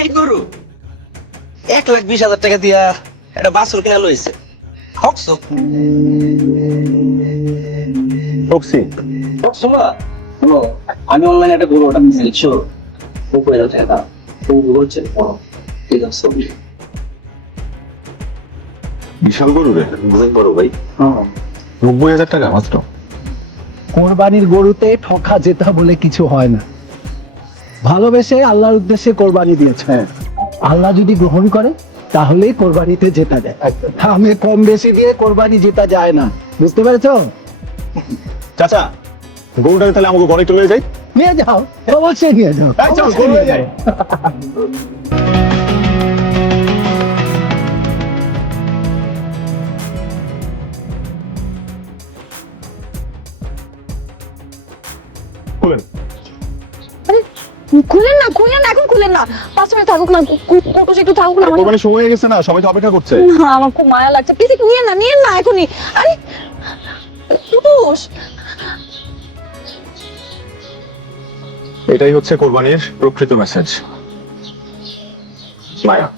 এই গরু। এক লাখ বিশ হাজার টাকা দিয়া একটা বাছুর কেনা লইছে। হকছো ঠকছি শোনো শোনো আমি অনলাইনে একটা গরু ও বলছে বড়। ঠিক আছে বিশাল গরু রে। বুঝতে পারো ভাই। নব্বই হাজার টাকা মাত্র। কোরবানির গরুতে ঠকা জেতা বলে কিছু হয় না। ভালোবেসে আল্লাহর উদ্দেশ্যে কোরবানি দিয়েছে। আল্লাহ যদি গ্রহণ করে তাহলেই কোরবানিতে জেতা যায়। আমি কম বেশি দিয়ে কোরবানি জেতা যায় না। বুঝতে পেরেছ? চাচা গরুটাকে তাহলে আমাকে ঘরে চলে যাই। নিয়ে যাও। অবশ্যই নিয়ে যাও। নিয়ে যাই। খুলেন। খুলেন না খুলেন না এখন খুলেন না। পাঁচ মিনিট থাকুক না কোটো একটু থাকুক না মানে সময় হয়ে গেছে না সবাই তো অপেক্ষা করছে। না, আমার খুব মায়া লাগছে। প্লিজ নিয়ে না নিয়েন না এখনই। আরে দোষ এটাই হচ্ছে কোরবানির প্রকৃত মেসেজ মায়া।